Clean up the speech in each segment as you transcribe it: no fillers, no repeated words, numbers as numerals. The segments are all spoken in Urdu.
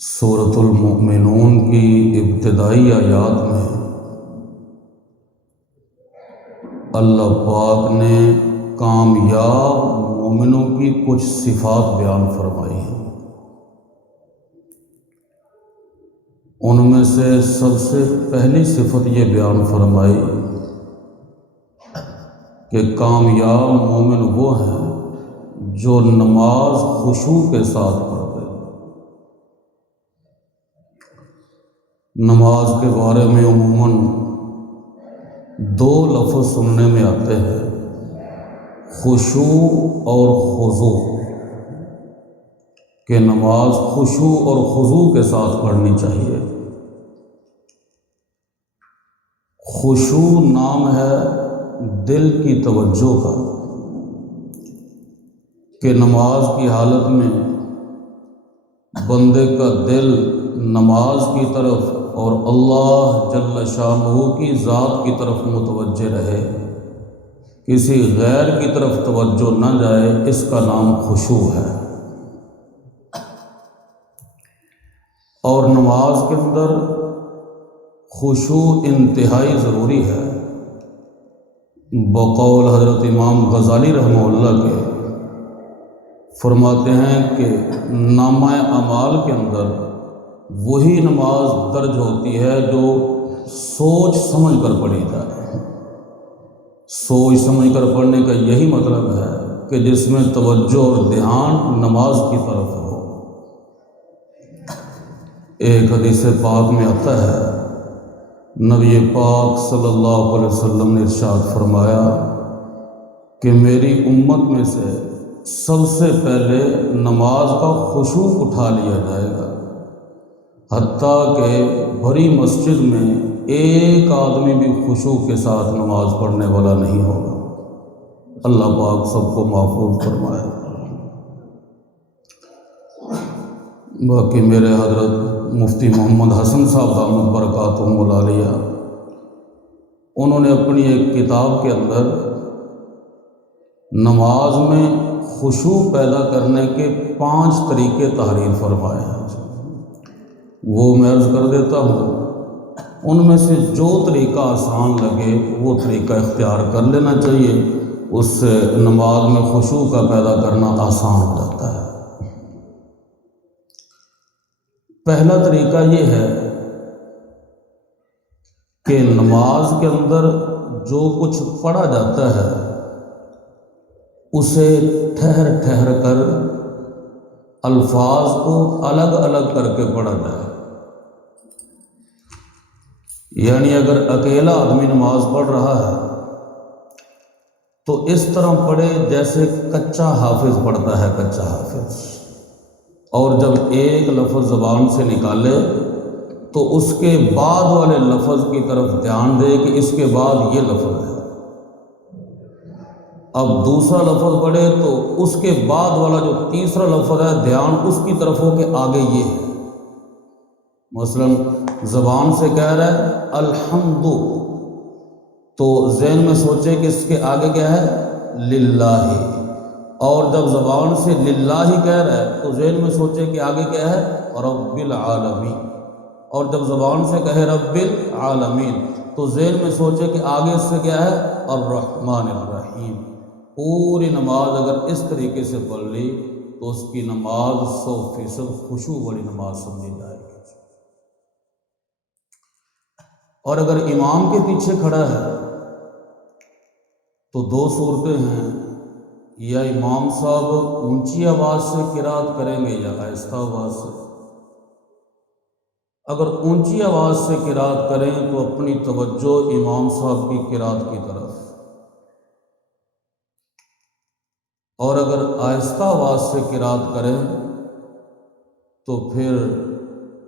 سورۃ المؤمنون کی ابتدائی آیات میں اللہ پاک نے کامیاب مومنوں کی کچھ صفات بیان فرمائی ہیں۔ ان میں سے سب سے پہلی صفت یہ بیان فرمائی کہ کامیاب مومن وہ ہیں جو نماز خشوع کے ساتھ پڑھتے ہیں۔ نماز کے بارے میں عموماً دو لفظ سننے میں آتے ہیں، خشوع اور خضوع، کہ نماز خشوع اور خضوع کے ساتھ پڑھنی چاہیے۔ خشوع نام ہے دل کی توجہ کا، کہ نماز کی حالت میں بندے کا دل نماز کی طرف اور اللہ جل شانہ کی ذات کی طرف متوجہ رہے، کسی غیر کی طرف توجہ نہ جائے، اس کا نام خشوع ہے۔ اور نماز کے اندر خشوع انتہائی ضروری ہے۔ بقول حضرت امام غزالی رحمہ اللہ کے فرماتے ہیں کہ نامہ اعمال کے اندر وہی نماز درج ہوتی ہے جو سوچ سمجھ کر پڑھی جائے۔ سوچ سمجھ کر پڑھنے کا یہی مطلب ہے کہ جس میں توجہ اور دھیان نماز کی طرف ہو۔ ایک حدیث پاک میں آتا ہے، نبی پاک صلی اللہ علیہ وسلم نے ارشاد فرمایا کہ میری امت میں سے سب سے پہلے نماز کا خشوع اٹھا لیا جائے گا، حتیٰ کہ بھری مسجد میں ایک آدمی بھی خشوع کے ساتھ نماز پڑھنے والا نہیں ہوگا۔ اللہ پاک سب کو محفوظ فرمائے۔ باقی میرے حضرت مفتی محمد حسن صاحب دامت برکاتہم العالیہ، انہوں نے اپنی ایک کتاب کے اندر نماز میں خشوع پیدا کرنے کے 5 طریقے تحریر فرمائے ہیں۔ وہ میں عرض کر دیتا ہوں، ان میں سے جو طریقہ آسان لگے وہ طریقہ اختیار کر لینا چاہیے، اس سے نماز میں خشوع کا پیدا کرنا آسان ہو جاتا ہے۔ پہلا طریقہ یہ ہے کہ نماز کے اندر جو کچھ پڑھا جاتا ہے اسے ٹھہر ٹھہر کر الفاظ کو الگ الگ کر کے پڑھا جائے۔ یعنی اگر اکیلا آدمی نماز پڑھ رہا ہے تو اس طرح پڑھے جیسے کچا حافظ پڑھتا ہے، کچا حافظ، اور جب ایک لفظ زبان سے نکالے تو اس کے بعد والے لفظ کی طرف دھیان دے کہ اس کے بعد یہ لفظ ہے۔ اب دوسرا لفظ پڑھے تو اس کے بعد والا جو تیسرا لفظ ہے دھیان اس کی طرف ہو کہ آگے یہ ہے۔ مثلا زبان سے کہہ رہا ہے الحمد، تو ذہن میں سوچے کہ اس کے آگے کیا ہے، للہ، اور جب زبان سے للہ کہہ رہا ہے تو ذہن میں سوچے کہ آگے کیا ہے، رب العالمین، اور جب زبان سے کہے رب العالمین تو ذہن میں سوچے کہ آگے اس سے کیا ہے، الرحمن الرحیم۔ پوری نماز اگر اس طریقے سے پڑھ لی تو اس کی نماز 100% خشوع والی نماز سمجھی جائے گی۔ اور اگر امام کے پیچھے کھڑا ہے تو 2 صورتیں ہیں، یا امام صاحب اونچی آواز سے قرات کریں گے یا آہستہ آواز سے۔ اگر اونچی آواز سے قرات کریں تو اپنی توجہ امام صاحب کی قرات کی طرف، اور اگر آہستہ آواز سے قرات کریں تو پھر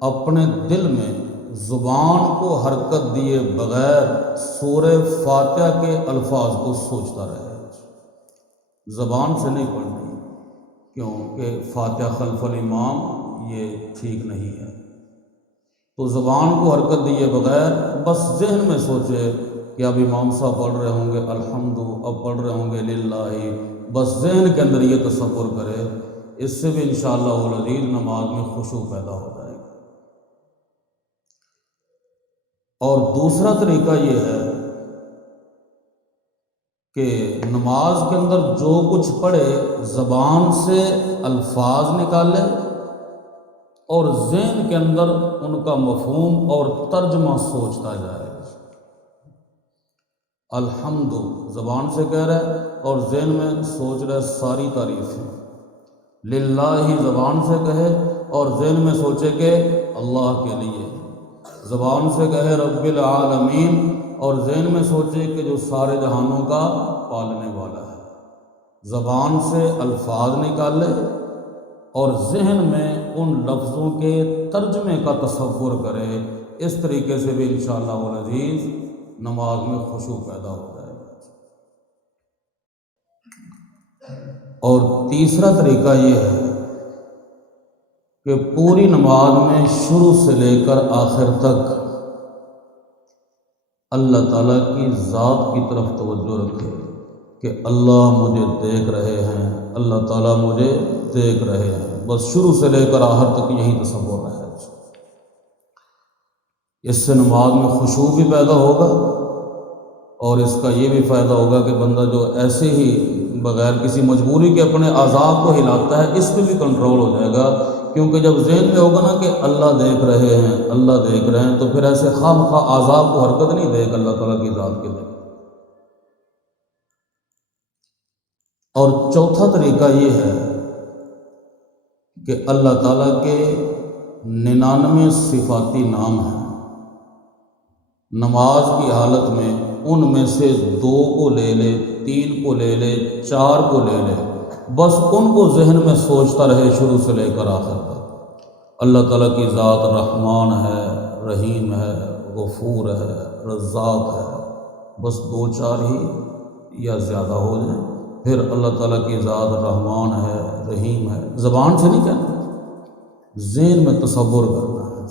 اپنے دل میں زبان کو حرکت دیے بغیر سورہ فاتحہ کے الفاظ کو سوچتا رہے۔ زبان سے نہیں پڑھنی، کیونکہ فاتحہ خلف الامام یہ ٹھیک نہیں ہے۔ تو زبان کو حرکت دیے بغیر بس ذہن میں سوچے کہ اب امام صاحب پڑھ رہے ہوں گے الحمد، اب پڑھ رہے ہوں گے للہ، بس ذہن کے اندر یہ تصور کرے، اس سے بھی انشاءاللہ العزیز نماز میں خشوع پیدا ہو جائے گی۔ اور دوسرا طریقہ یہ ہے کہ نماز کے اندر جو کچھ پڑھے زبان سے الفاظ نکالے اور ذہن کے اندر ان کا مفہوم اور ترجمہ سوچتا جائے۔ الحمد زبان سے کہہ رہا ہے اور ذہن میں سوچ رہا ہے ساری تعریفیں، للہ زبان سے کہے اور ذہن میں سوچے کہ اللہ کے لیے، زبان سے کہے رب العالمین اور ذہن میں سوچے کہ جو سارے جہانوں کا پالنے والا ہے۔ زبان سے الفاظ نکالے اور ذہن میں ان لفظوں کے ترجمے کا تصور کرے۔ اس طریقے سے بھی انشاءاللہ العزیز نماز میں خشوع پیدا ہو جائے گا۔ اور تیسرا طریقہ یہ ہے کہ پوری نماز میں شروع سے لے کر آخر تک اللہ تعالیٰ کی ذات کی طرف توجہ رکھے کہ اللہ مجھے دیکھ رہے ہیں، اللہ تعالیٰ مجھے دیکھ رہے ہیں، بس شروع سے لے کر آخر تک یہی تصور رہے۔ اس سے نماز میں خشوع بھی پیدا ہوگا اور اس کا یہ بھی فائدہ ہوگا کہ بندہ جو ایسے ہی بغیر کسی مجبوری کے اپنے اعضاء کو ہلاتا ہے اس پہ بھی کنٹرول ہو جائے گا، کیونکہ جب ذہن میں ہوگا نا کہ اللہ دیکھ رہے ہیں، اللہ دیکھ رہے ہیں، تو پھر ایسے خواہ مخواہ اعضاء کو حرکت نہیں دے گا اللہ تعالیٰ کی ذات کے لیے۔ اور چوتھا طریقہ یہ ہے کہ اللہ تعالیٰ کے 99 صفاتی نام ہیں، نماز کی حالت میں ان میں سے 2 کو لے لے، 3 کو لے لے، 4 کو لے لے، بس ان کو ذہن میں سوچتا رہے شروع سے لے کر آخر تک۔ اللہ تعالیٰ کی ذات رحمان ہے، رحیم ہے، غفور ہے، رزاق ہے، بس 2-4 ہی یا زیادہ ہو جائیں، پھر اللہ تعالیٰ کی ذات رحمان ہے، رحیم ہے، زبان سے نہیں کہنا، ذہن میں تصور کرنا ہے،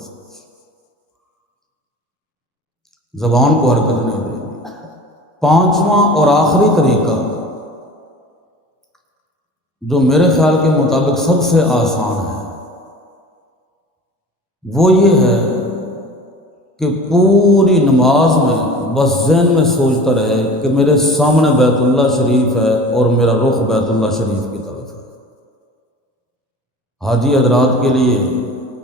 زبان کو حرکت نہیں دے۔ پانچواں اور آخری طریقہ جو میرے خیال کے مطابق سب سے آسان ہے وہ یہ ہے کہ پوری نماز میں بس ذہن میں سوچتا رہے کہ میرے سامنے بیت اللہ شریف ہے اور میرا رخ بیت اللہ شریف کی طرف ہے۔ حاجی حضرات کے لیے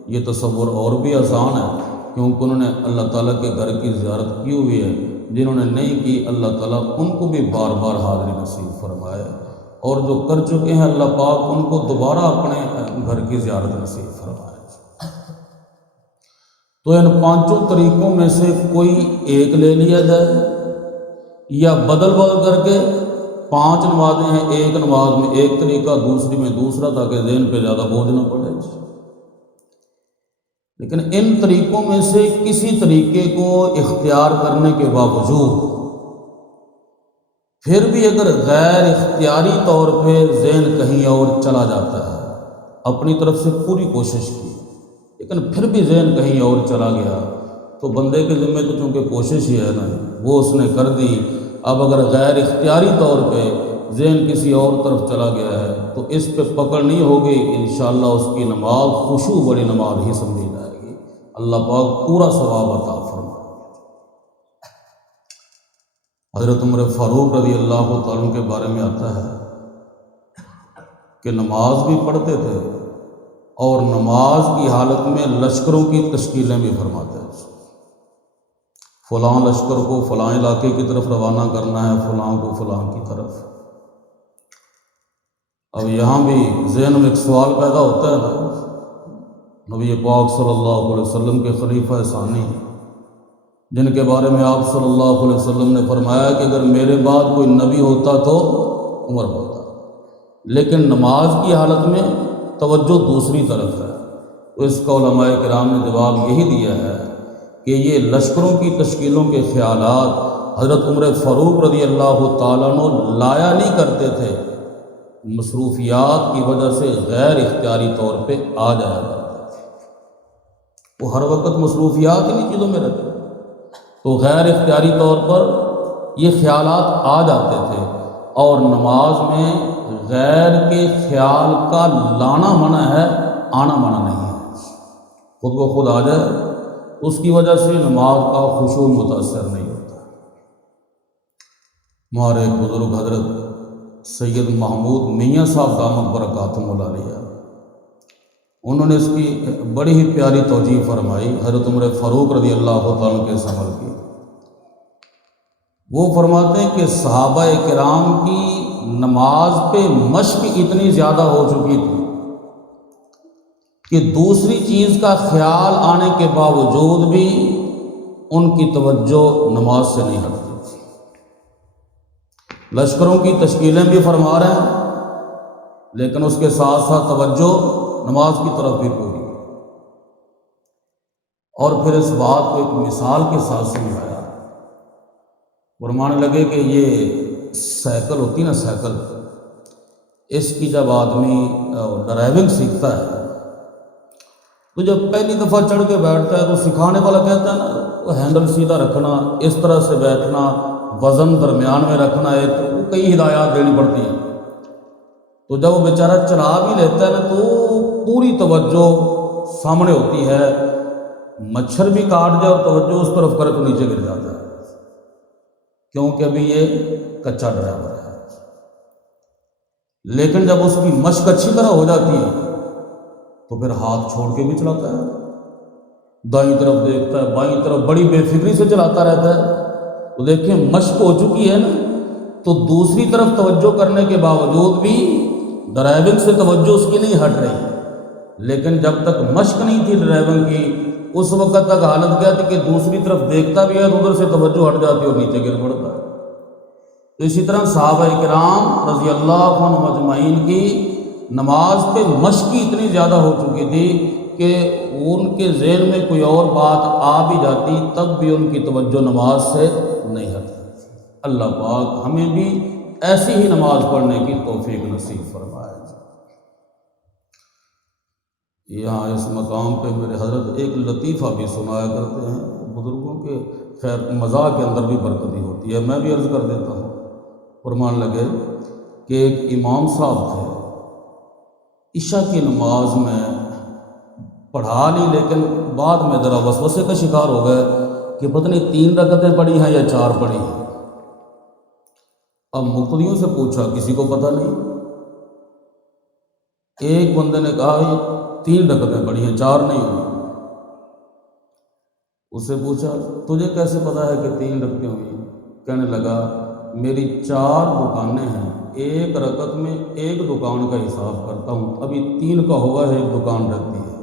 یہ تصور اور بھی آسان ہے کیونکہ انہوں نے اللہ تعالیٰ کے گھر کی زیارت کی ہوئی ہے، جنہوں نے نہیں کی اللہ تعالیٰ ان کو بھی بار بار حاضری نصیب فرمائے، اور جو کر چکے ہیں اللہ پاک ان کو دوبارہ اپنے گھر کی زیارت نصیب فرمائے۔ تو ان 5 طریقوں میں سے کوئی ایک لے لیا جائے یا بدل کر کے 5 نمازیں ہیں، ایک نماز میں ایک طریقہ، دوسری میں دوسرا، تاکہ ذہن پہ زیادہ بوجھ نہ پڑے۔ لیکن ان طریقوں میں سے کسی طریقے کو اختیار کرنے کے باوجود پھر بھی اگر غیر اختیاری طور پہ ذہن کہیں اور چلا جاتا ہے، اپنی طرف سے پوری کوشش کی لیکن پھر بھی ذہن کہیں اور چلا گیا، تو بندے کے ذمہ تو چونکہ کوشش ہی ہے نا، وہ اس نے کر دی۔ اب اگر غیر اختیاری طور پہ ذہن کسی اور طرف چلا گیا ہے تو اس پہ پکڑ نہیں ہوگی، انشاءاللہ اس کی نماز خشوع والی نماز ہی سمجھی جائے گی، اللہ پاک پورا ثواب عطا فرمائے۔ حضرت عمر فاروق رضی اللہ تعالیٰ کے بارے میں آتا ہے کہ نماز بھی پڑھتے تھے اور نماز کی حالت میں لشکروں کی تشکیلیں بھی فرماتے ہیں، فلاں لشکر کو فلاں علاقے کی طرف روانہ کرنا ہے، فلاں کو فلاں کی طرف۔ اب یہاں بھی ذہن میں ایک سوال پیدا ہوتا ہے نا، نبی پاک صلی اللہ علیہ وسلم کے خلیفہ ثانی جن کے بارے میں آپ صلی اللہ علیہ وسلم نے فرمایا کہ اگر میرے بعد کوئی نبی ہوتا تو عمر ہوتا، لیکن نماز کی حالت میں توجہ دوسری طرف ہے، تو اس کا علماء کرام نے جواب یہی دیا ہے کہ یہ لشکروں کی تشکیلوں کے خیالات حضرت عمر فاروق رضی اللہ تعالیٰ عنہ لایا نہیں کرتے تھے، مصروفیات کی وجہ سے غیر اختیاری طور پہ آ جایا کرتے تھے، وہ ہر وقت مصروفیات ہی نہیں چیزوں میں رہتے، تو غیر اختیاری طور پر یہ خیالات آ جاتے تھے، اور نماز میں غیر کے خیال کا لانا منع ہے، آنا منع نہیں ہے، خود و خود آ جائے اس کی وجہ سے نماز کا خشوع متاثر نہیں ہوتا۔ ہمارے ایک بزرگ حضرت سید محمود میاں صاحب دامت برکاتہم العالیہ، انہوں نے اس کی بڑی ہی پیاری توجیہ فرمائی، حضرت عمر فاروق رضی اللہ تعالیٰ عنہ کے اس عمل کی۔ وہ فرماتے ہیں کہ صحابہ کرام کی نماز پہ مشق اتنی زیادہ ہو چکی تھی کہ دوسری چیز کا خیال آنے کے باوجود بھی ان کی توجہ نماز سے نہیں ہٹتی تھی۔ لشکروں کی تشکیلیں بھی فرما رہے ہیں، لیکن اس کے ساتھ ساتھ توجہ نماز کی طرف بھی پوری، اور پھر اس بات کو ایک مثال کے ساتھ سمجھایا۔ فرمانے لگے کہ یہ سائیکل ہوتی نا، سائیکل، اس کی جب آدمی ڈرائیونگ سیکھتا ہے تو جب پہلی دفعہ چڑھ کے بیٹھتا ہے تو سکھانے والا کہتا ہے نا، وہ ہینڈل سیدھا رکھنا، اس طرح سے بیٹھنا، وزن درمیان میں رکھنا ہے، تو وہ کئی ہدایات دینی پڑتی ہیں۔ تو جب وہ بیچارہ چلا بھی لیتا ہے نا تو پوری توجہ سامنے ہوتی ہے، مچھر بھی کاٹ جائے اور توجہ اس طرف کرے تو نیچے گر جاتا ہے، کیونکہ ابھی یہ کچا ڈرائیور ہے۔ لیکن جب اس کی مشق اچھی طرح ہو جاتی ہے تو پھر ہاتھ چھوڑ کے بھی چلاتا ہے، دائیں طرف دیکھتا ہے، بائیں طرف، بڑی بے فکری سے چلاتا رہتا ہے۔ تو دیکھیں مشق ہو چکی ہے نا، تو دوسری طرف توجہ کرنے کے باوجود بھی ڈرائیونگ سے توجہ اس کی نہیں ہٹ رہی۔ لیکن جب تک مشق نہیں تھی ڈرائیونگ کی، اس وقت تک حالت کیا تھی کہ دوسری طرف دیکھتا بھی ہے تو ادھر سے توجہ ہٹ جاتی اور نیچے گر پڑتا ہے۔ تو اسی طرح صحابہ کرام رضی اللہ عنہم اجمعین کی نماز پہ مشق اتنی زیادہ ہو چکی تھی کہ ان کے ذہن میں کوئی اور بات آ بھی جاتی تب بھی ان کی توجہ نماز سے نہیں ہٹتی۔ اللہ پاک ہمیں بھی ایسی ہی نماز پڑھنے کی توفیق نصیب فرمائے۔ یہاں اس مقام پہ میرے حضرت ایک لطیفہ بھی سنایا کرتے ہیں، بزرگوں کے خیر مزاح کے اندر بھی برکتی ہوتی ہے، میں بھی عرض کر دیتا ہوں۔ فرمان لگے کہ ایک امام صاحب تھے، عشاء کی نماز میں پڑھا لی، لیکن بعد میں ذرا وسوسے کا شکار ہو گئے کہ پتہ نہیں 3 رکعتیں پڑھی ہیں یا 4 پڑھی ہیں۔ اب مقتدیوں سے پوچھا، کسی کو پتہ نہیں۔ ایک بندے نے کہا یہ 3 رکعتیں پڑھی ہیں، 4 نہیں ہوئی۔ اس سے پوچھا تجھے کیسے پتا ہے کہ 3 رکعتیں ہوئی؟ کہنے لگا میری 4 دکانیں ہیں، ایک رکعت میں ایک دکان کا حساب کرتا ہوں، ابھی 3 کا ہوا ہے، ایک دکان رہتی ہے۔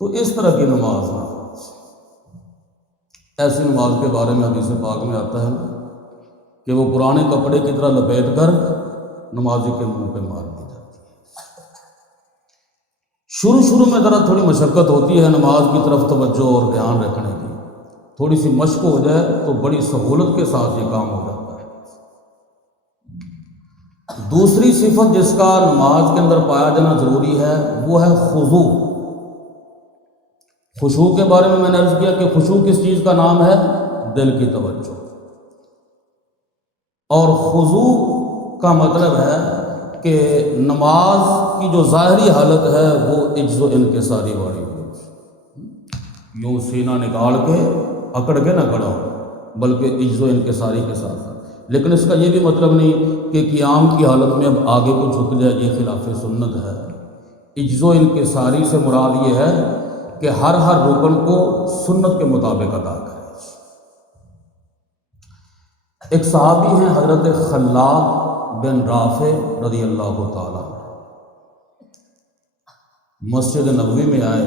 تو اس طرح کی نماز ہے، ایسی نماز کے بارے میں حدیث پاک میں آتا ہے کہ وہ پرانے کپڑے کی طرح لپیٹ کر نمازی کے منہ پہ مار دی جاتی ہے۔ شروع میں ذرا تھوڑی مشقت ہوتی ہے نماز کی طرف توجہ اور دھیان رکھنے کی، تھوڑی سی مشق ہو جائے تو بڑی سہولت کے ساتھ یہ کام ہو جاتا ہے۔ دوسری صفت جس کا نماز کے اندر پایا جانا ضروری ہے وہ ہے خضوع۔ خشوع کے بارے میں نے عرض کیا کہ خشوع کس چیز کا نام ہے؟ دل کی توجہ۔ اور خضوع کا مطلب ہے کہ نماز کی جو ظاہری حالت ہے وہ عجز و انکساری والی ہو، یوں سینہ نکال کے اکڑ کے نہ کھڑا ہو، بلکہ عجز و انکساری کے ساتھ۔ لیکن اس کا یہ بھی مطلب نہیں کہ قیام کی حالت میں اب آگے کو جھک جائے، یہ خلاف سنت ہے۔ عجز و انکساری سے مراد یہ ہے کہ ہر رکن کو سنت کے مطابق ادا کرے۔ ایک صحابی ہیں حضرت خلاد بن رافع رضی اللہ تعالیٰ، مسجد نبوی میں آئے،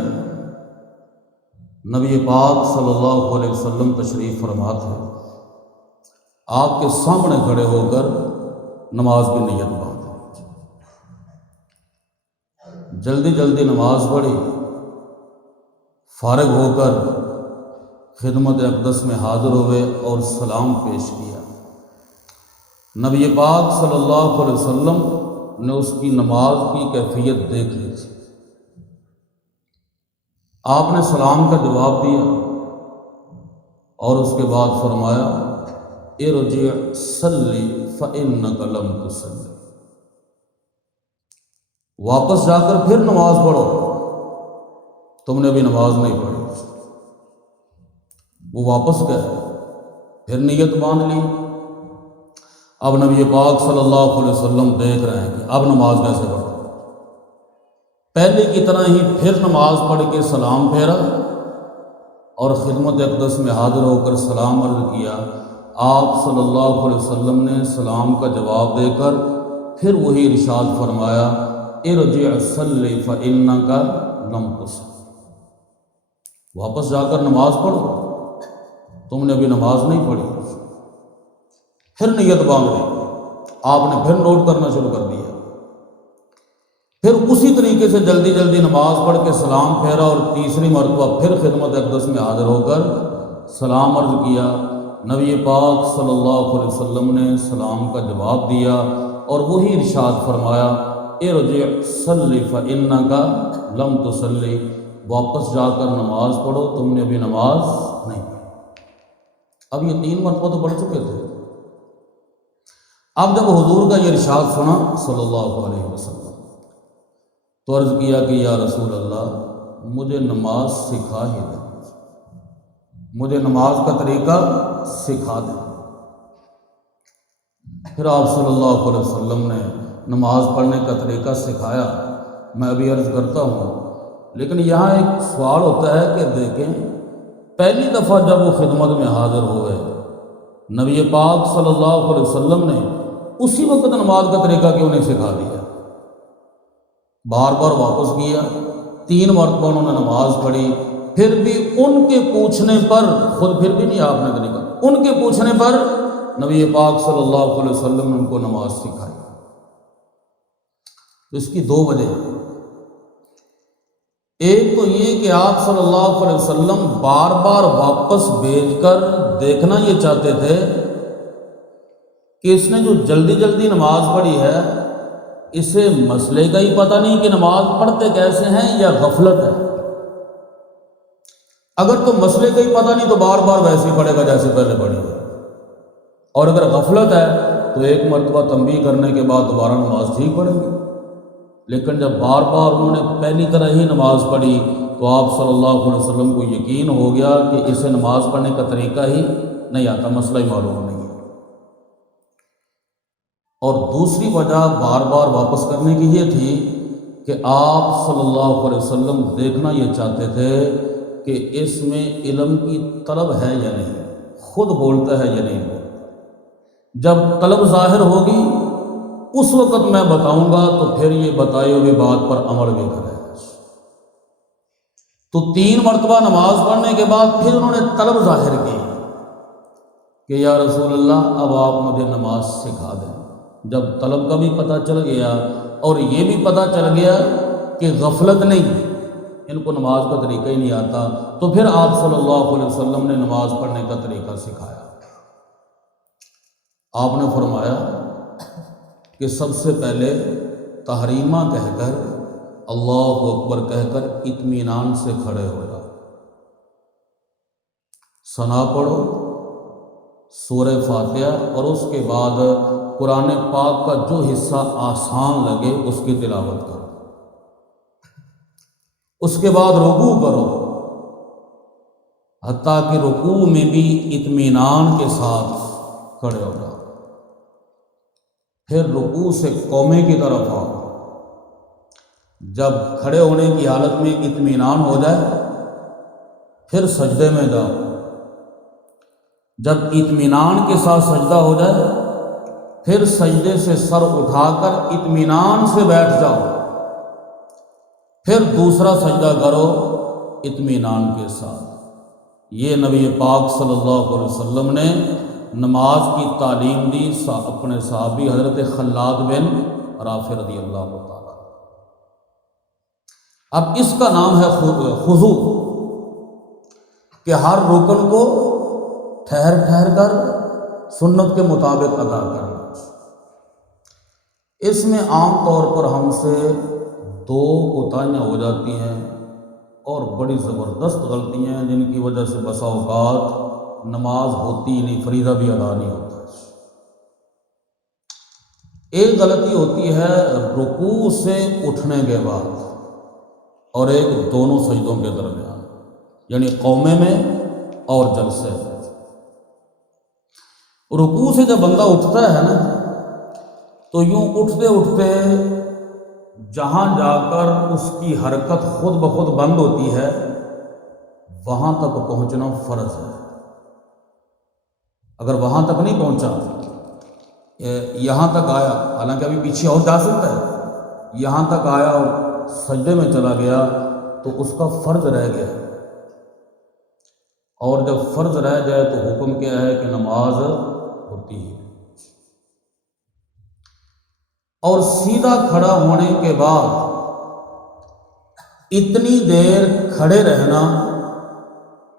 نبی پاک صلی اللہ علیہ وسلم تشریف فرما تھے، آپ کے سامنے کھڑے ہو کر نماز کی نیت باندھی، جلدی نماز پڑھی، فارغ ہو کر خدمت اقدس میں حاضر ہوئے اور سلام پیش کیا۔ نبی پاک صلی اللہ علیہ وسلم نے اس کی نماز کی کیفیت دیکھ لی تھی، آپ نے سلام کا جواب دیا اور اس کے بعد فرمایا ارجع صلی فإنک لم تصلی، واپس جا کر پھر نماز پڑھو تم نے ابھی نماز نہیں پڑھی۔ وہ واپس گئے، پھر نیت باندھ لی۔ اب نبی پاک صلی اللہ علیہ وسلم دیکھ رہے ہیں کہ اب نماز کیسے پڑھیں۔ پہلے کی طرح ہی پھر نماز پڑھ کے سلام پھیرا اور خدمت اقدس میں حاضر ہو کر سلام عرض کیا۔ آپ صلی اللہ علیہ وسلم نے سلام کا جواب دے کر پھر وہی ارشاد فرمایا، ارجع صلی فإنک لم تصلی، واپس جا کر نماز پڑھو، تم نے ابھی نماز نہیں پڑھی۔ پھر نیت باندھ لی، آپ نے پھر نوٹ کرنا شروع کر دیا۔ پھر اسی طریقے سے جلدی جلدی نماز پڑھ کے سلام پھیرا اور تیسری مرتبہ پھر خدمت اقدس میں حاضر ہو کر سلام عرض کیا۔ نبی پاک صلی اللہ علیہ وسلم نے سلام کا جواب دیا اور وہی ارشاد فرمایا، ارجع صلی فإنک لم تصلی، واپس جا کر نماز پڑھو، تم نے ابھی نماز نہیں پڑھی۔ اب یہ 3 مرتبہ تو پڑھ چکے تھے۔ اب جب حضور کا یہ ارشاد سنا صلی اللہ علیہ وسلم تو عرض کیا کہ یا رسول اللہ، مجھے نماز سکھا ہی دیں، مجھے نماز کا طریقہ سکھا دیں۔ پھر آپ صلی اللہ علیہ وسلم نے نماز پڑھنے کا طریقہ سکھایا۔ میں ابھی عرض کرتا ہوں، لیکن یہاں ایک سوال ہوتا ہے کہ دیکھیں، پہلی دفعہ جب وہ خدمت میں حاضر ہوئے، نبی پاک صلی اللہ علیہ وسلم نے اسی وقت نماز کا طریقہ کیوں نہیں سکھا دیا؟ بار بار واپس کیا، 3 مرتبہ انہوں نے نماز پڑھی، پھر بھی ان کے پوچھنے پر، خود پھر بھی نہیں آپ نے طریقہ، ان کے پوچھنے پر نبی پاک صلی اللہ علیہ وسلم نے ان کو نماز سکھائی۔ تو اس کی 2 وجہ، ایک تو یہ کہ آپ صلی اللہ علیہ وسلم بار بار واپس بھیج کر دیکھنا یہ چاہتے تھے کہ اس نے جو جلدی جلدی نماز پڑھی ہے، اسے مسئلے کا ہی پتہ نہیں کہ نماز پڑھتے کیسے ہیں یا غفلت ہے۔ اگر تو مسئلے کا ہی پتہ نہیں تو بار بار ویسے ہی پڑھے گا جیسے پہلے پڑھی ہے، اور اگر غفلت ہے تو ایک مرتبہ تنبیہ کرنے کے بعد دوبارہ نماز ٹھیک پڑھیں گے۔ لیکن جب بار بار انہوں نے پہلی طرح ہی نماز پڑھی تو آپ صلی اللہ علیہ وسلم کو یقین ہو گیا کہ اسے نماز پڑھنے کا طریقہ ہی نہیں آتا، مسئلہ ہی معلوم نہیں ہے۔ اور دوسری وجہ بار بار واپس کرنے کی یہ تھی کہ آپ صلی اللہ علیہ وسلم دیکھنا یہ چاہتے تھے کہ اس میں علم کی طلب ہے یا نہیں، خود بولتا ہے یا نہیں بولتا۔ جب طلب ظاہر ہوگی اس وقت میں بتاؤں گا تو پھر یہ بتائی ہوئی بات پر عمل بھی کرے گا۔ تو 3 مرتبہ نماز پڑھنے کے بعد پھر انہوں نے طلب ظاہر کی کہ یا رسول اللہ، اب آپ مجھے نماز سکھا دیں۔ جب طلب کا بھی پتہ چل گیا اور یہ بھی پتہ چل گیا کہ غفلت نہیں، ان کو نماز کا طریقہ ہی نہیں آتا، تو پھر آپ صلی اللہ علیہ وسلم نے نماز پڑھنے کا طریقہ سکھایا۔ آپ نے فرمایا کہ سب سے پہلے تحریمہ کہہ کر، اللہ اکبر کہہ کر اطمینان سے کھڑے ہو جاؤ، ثنا پڑھو، سورہ فاتحہ، اور اس کے بعد قرآن پاک کا جو حصہ آسان لگے اس کی تلاوت کرو۔ اس کے بعد رکوع کرو، حتیٰ کہ رکوع میں بھی اطمینان کے ساتھ کھڑے ہو جاؤ۔ پھر رکوع سے قومے کی طرف آؤ۔ جب کھڑے ہونے کی حالت میں اطمینان ہو جائے پھر سجدے میں جاؤ۔ جب اطمینان کے ساتھ سجدہ ہو جائے پھر سجدے سے سر اٹھا کر اطمینان سے بیٹھ جاؤ، پھر دوسرا سجدہ کرو اطمینان کے ساتھ۔ یہ نبی پاک صلی اللہ علیہ وسلم نے نماز کی تعلیم دی اپنے صحابی حضرت خلاد بن رافع رضی اللہ تعالیٰ۔ اب اس کا نام ہے خضوع، کہ ہر رکن کو ٹھہر ٹھہر کر سنت کے مطابق ادا کرنا۔ اس میں عام طور پر ہم سے 2 کوتاہیاں ہو جاتی ہیں اور بڑی زبردست غلطیاں ہیں، جن کی وجہ سے بسا اوقات نماز ہوتی نہیں، فریضہ بھی ادا نہیں ہوتا۔ ایک غلطی ہوتی ہے رکوع سے اٹھنے کے بعد، اور ایک دونوں سجدوں کے درمیان، یعنی قومے میں اور جلسے میں۔ رکوع سے جب بندہ اٹھتا ہے نا تو یوں اٹھتے اٹھتے جہاں جا کر اس کی حرکت خود بخود بند ہوتی ہے وہاں تک پہنچنا فرض ہے۔ اگر وہاں تک نہیں پہنچا، یہاں تک آیا، حالانکہ ابھی پیچھے اور جا سکتا ہے، یہاں تک آیا اور سجدے میں چلا گیا تو اس کا فرض رہ گیا، اور جب فرض رہ جائے تو حکم کیا ہے کہ نماز ہوتی ہے۔ اور سیدھا کھڑا ہونے کے بعد اتنی دیر کھڑے رہنا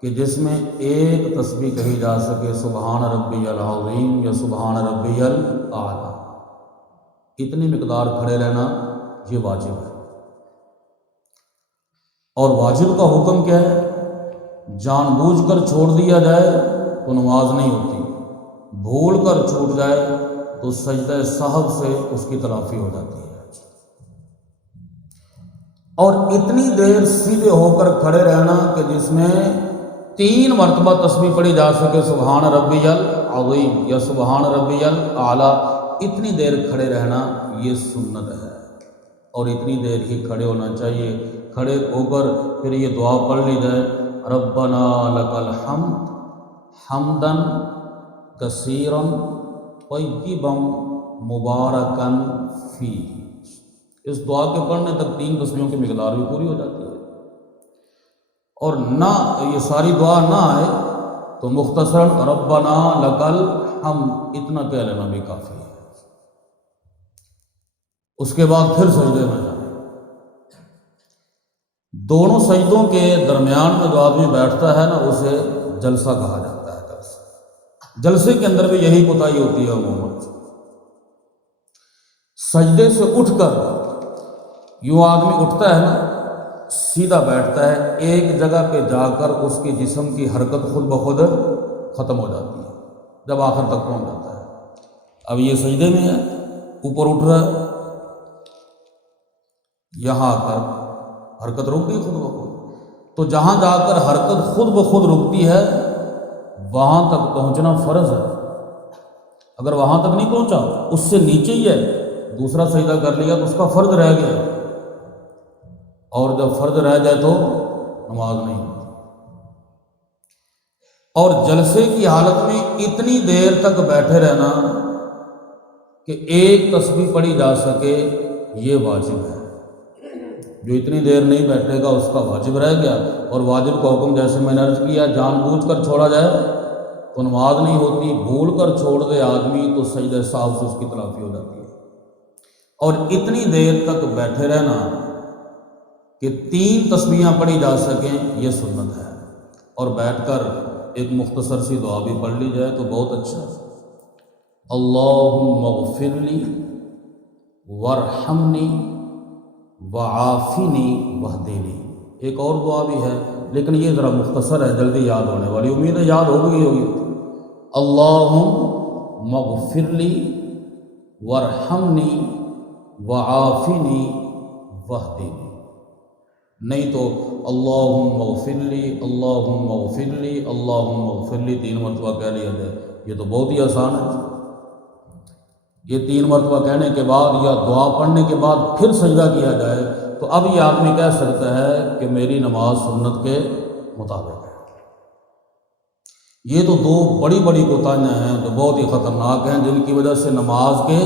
کہ جس میں ایک تسبیح کہی جا سکے سبحان ربی العظیم یا سبحان ربی الاعلیٰ، اتنی مقدار کھڑے رہنا یہ واجب ہے۔ اور واجب کا حکم کیا ہے؟ جان بوجھ کر چھوڑ دیا جائے تو نماز نہیں ہوتی، بھول کر چھوٹ جائے تو سجدہ سہو سے اس کی تلافی ہو جاتی ہے۔ اور اتنی دیر سیدھے ہو کر کھڑے رہنا کہ جس میں 3 مرتبہ تسبیح پڑھی جا سکے سبحان ربی العظیم یا سبحان ربی الاعلیٰ، اتنی دیر کھڑے رہنا یہ سنت ہے، اور اتنی دیر ہی کھڑے ہونا چاہیے۔ کھڑے ہو کر پھر یہ دعا پڑھ لی جائے، ربنا لک الحمد حمدا کثیرا طیبا مبارکا فیہ۔ اس دعا کے پڑھنے تک 3 تسبیحوں کی مقدار بھی پوری ہو جاتی ہے، اور نہ یہ ساری دعا نہ آئے تو مختصراً ربنا لک الحمد اتنا کہہ لینا بھی کافی ہے۔ اس کے بعد پھر سجدے میں جائیں۔ دونوں سجدوں کے درمیان میں جو آدمی بیٹھتا ہے نا اسے جلسہ کہا جاتا ہے۔ جلسے کے اندر بھی یہی کوتاہی ہوتی ہے عموماً۔ سجدے سے اٹھ کر یوں آدمی اٹھتا ہے نا، سیدھا بیٹھتا ہے، ایک جگہ پہ جا کر اس کے جسم کی حرکت خود بخود ختم ہو جاتی ہے جب آخر تک پہنچ جاتا ہے۔ اب یہ سجدے میں ہے، اوپر اٹھ رہا ہے، یہاں آ کر حرکت رک گئی خود بخود، تو جہاں جا کر حرکت خود بخود رکتی ہے وہاں تک پہنچنا فرض ہے۔ اگر وہاں تک نہیں پہنچا، اس سے نیچے ہی ہے، دوسرا سجدہ کر لیا تو اس کا فرض رہ گیا، اور جب فرض رہ جائے تو نماز نہیں ہوتی۔ اور جلسے کی حالت میں اتنی دیر تک بیٹھے رہنا کہ ایک تسبیح پڑھی جا سکے یہ واجب ہے۔ جو اتنی دیر نہیں بیٹھے گا اس کا واجب رہ گیا، اور واجب کا حکم جیسے میں نے عرض کیا جان بوجھ کر چھوڑا جائے تو نماز نہیں ہوتی، بھول کر چھوڑ دے آدمی تو سجدہ سہو سے اس کی تلافی ہو جاتی ہے۔ اور اتنی دیر تک بیٹھے رہنا کہ 3 تسبیحاں پڑھی جا سکیں یہ سنت ہے، اور بیٹھ کر ایک مختصر سی دعا بھی پڑھ لی جائے تو بہت اچھا ہے۔ اللہم اغفر لی وارحمنی وعافنی واہدنی، ایک اور دعا بھی ہے لیکن یہ ذرا مختصر ہے، جلدی یاد ہونے والی، امید ہے یاد ہو گئی ہوگی۔ اللہم اغفر لی وارحمنی وعافنی واہدنی، نہیں تو اللہم اغفر لی اللہم اغفر لی اللہم اغفر لی 3 مرتبہ کہہ لیا جائے، یہ تو بہت ہی آسان ہے۔ یہ 3 مرتبہ کہنے کے بعد یا دعا پڑھنے کے بعد پھر سجدہ کیا جائے تو اب یہ آدمی کہہ سکتا ہے کہ میری نماز سنت کے مطابق ہے۔ یہ تو 2 بڑی بڑی کوتاہیاں ہیں جو بہت ہی خطرناک ہیں، جن کی وجہ سے نماز کے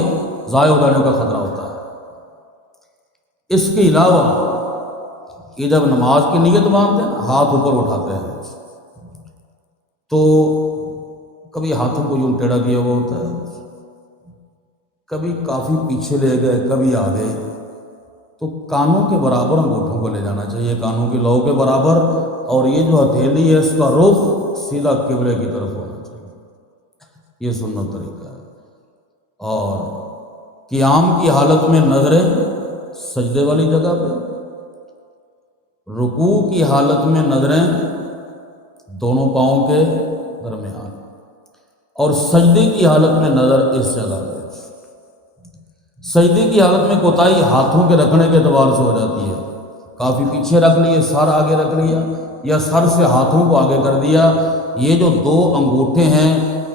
ضائع ہو جانے کا خطرہ ہوتا ہے۔ اس کے علاوہ یہ جب نماز کی نیت باندھتے ہیں، ہاتھ اوپر اٹھاتے ہیں تو کبھی ہاتھوں کو یوں ٹیڑھا کیا ہوا ہوتا ہے، کبھی کافی پیچھے لے گئے، کبھی آگے، تو کانوں کے برابر انگوٹھوں کو لے جانا چاہیے، کانوں کی لو کے برابر، اور یہ جو ہتھیلی ہے اس کا رخ سیدھا قبلے کی طرف ہونا چاہیے، یہ سنت طریقہ ہے۔ اور قیام کی حالت میں نظریں سجدے والی جگہ پہ، رکوع کی حالت میں نظریں دونوں پاؤں کے درمیان، اور سجدے کی حالت میں نظر اس جگہ پہ۔ سجدے کی حالت میں کوتاہی ہاتھوں کے رکھنے کے اعتبار سے ہو جاتی ہے، کافی پیچھے رکھ لیے، سر آگے رکھ لیا، یا سر سے ہاتھوں کو آگے کر دیا۔ یہ جو دو انگوٹھے ہیں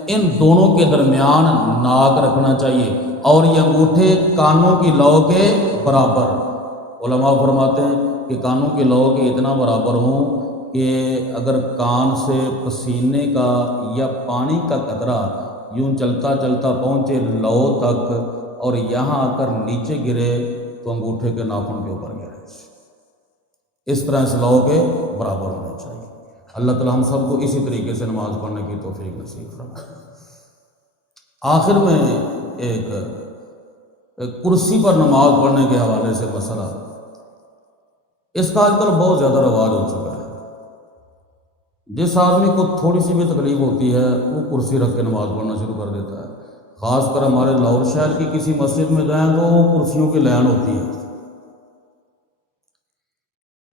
ان دونوں کے درمیان ناک رکھنا چاہیے، اور یہ انگوٹھے کانوں کی لو کے برابر۔ علماء فرماتے ہیں کہ کانوں کی لو کے اتنا برابر ہوں کہ اگر کان سے پسینے کا یا پانی کا قطرہ یوں چلتا چلتا پہنچے لو تک اور یہاں آ کر نیچے گرے تو انگوٹھے کے ناخن کے اوپر گرے، اس طرح اس لو کے برابر ہونا چاہیے۔ اللہ تعالی ہم سب کو اسی طریقے سے نماز پڑھنے کی توفیق نصیب فرمائے۔ آخر میں ایک کرسی پر نماز پڑھنے کے حوالے سے مسئلہ، اس کا آج کل بہت زیادہ رواج ہو چکا ہے۔ جس آدمی کو تھوڑی سی بھی تکلیف ہوتی ہے وہ کرسی رکھ کے نماز پڑھنا شروع کر دیتا ہے۔ خاص کر ہمارے لاہور شہر کی کسی مسجد میں جائیں تو کرسیوں کی لائن ہوتی ہے۔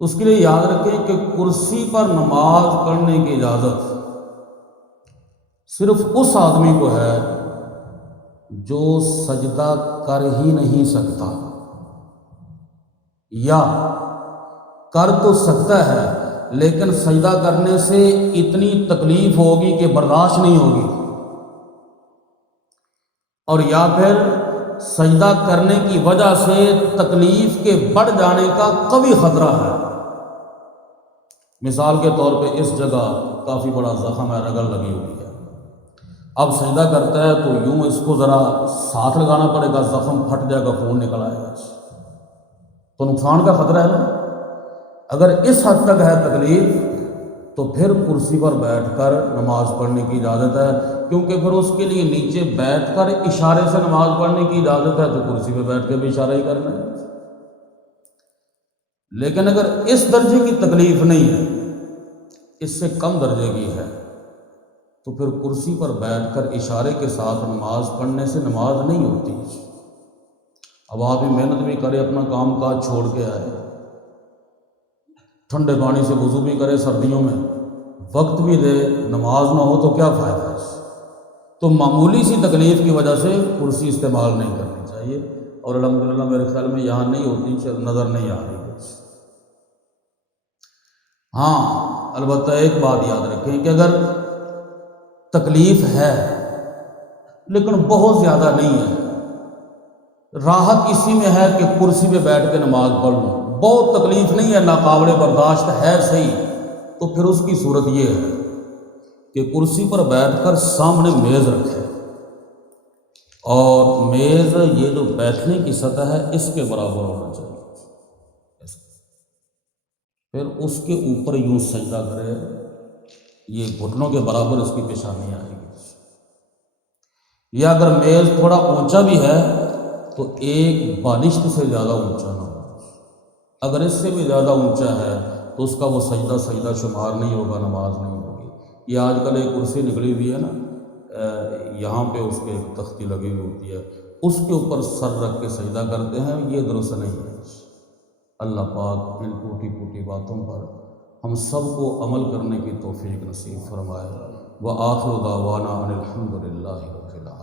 اس کے لیے یاد رکھیں کہ کرسی پر نماز پڑھنے کی اجازت صرف اس آدمی کو ہے جو سجدہ کر ہی نہیں سکتا، یا کر تو سکتا ہے لیکن سجدہ کرنے سے اتنی تکلیف ہوگی کہ برداشت نہیں ہوگی، اور یا پھر سجدہ کرنے کی وجہ سے تکلیف کے بڑھ جانے کا قوی خطرہ ہے۔ مثال کے طور پہ اس جگہ کافی بڑا زخم ہے، رگڑ لگی ہوئی ہے، اب سجدہ کرتا ہے تو یوں اس کو ذرا ساتھ لگانا پڑے گا، زخم پھٹ جائے گا، خون نکل آئے گا، تو نقصان کا خطرہ ہے نا۔ اگر اس حد تک ہے تکلیف تو پھر کرسی پر بیٹھ کر نماز پڑھنے کی اجازت ہے، کیونکہ پھر اس کے لیے نیچے بیٹھ کر اشارے سے نماز پڑھنے کی اجازت ہے تو کرسی پہ بیٹھ کے بھی اشارہ ہی کرنا ہے۔ لیکن اگر اس درجے کی تکلیف نہیں ہے، اس سے کم درجے کی ہے، تو پھر کرسی پر بیٹھ کر اشارے کے ساتھ نماز پڑھنے سے نماز نہیں ہوتی۔ اب آپ محنت بھی کرے، اپنا کام کاج چھوڑ کے آئے، ٹھنڈے پانی سے وضو بھی کرے سردیوں میں، وقت بھی دے، نماز نہ ہو تو کیا فائدہ ہے اس سے؟ تو معمولی سی تکلیف کی وجہ سے کرسی استعمال نہیں کرنی چاہیے، اور الحمدللہ میرے خیال میں یہاں نہیں ہوتی، نظر نہیں آ رہی۔ ہاں البتہ ایک بات یاد رکھیں کہ اگر تکلیف ہے لیکن بہت زیادہ نہیں ہے، راحت اسی میں ہے کہ کرسی پہ بیٹھ کے نماز پڑھ لوں، بہت تکلیف نہیں ہے، ناقابل برداشت ہے صحیح، تو پھر اس کی صورت یہ ہے کہ کرسی پر بیٹھ کر سامنے میز رکھے، اور میز یہ جو بیٹھنے کی سطح ہے اس کے برابر ہونا چاہیے، پھر اس کے اوپر یوں سجدہ کرے، یہ گھٹنوں کے برابر اس کی پیشانی آئے گی۔ یا اگر میز تھوڑا اونچا بھی ہے تو ایک بالشت سے زیادہ اونچا نہ ہو، اگر اس سے بھی زیادہ اونچا ہے تو اس کا وہ سجدہ شمار نہیں ہوگا، نماز نہیں ہوگی۔ یہ آج کل ایک کرسی نکلی ہوئی ہے نا، یہاں پہ اس کے ایک تختی لگی ہوئی ہوتی ہے، اس کے اوپر سر رکھ کے سجدہ کرتے ہیں، یہ درست نہیں ہے۔ اللہ پاک ان ٹوٹی پھوٹی باتوں پر ہم سب کو عمل کرنے کی توفیق نصیب فرمائے۔ وآخر دعوانا ان الحمد للہ رب العالمین۔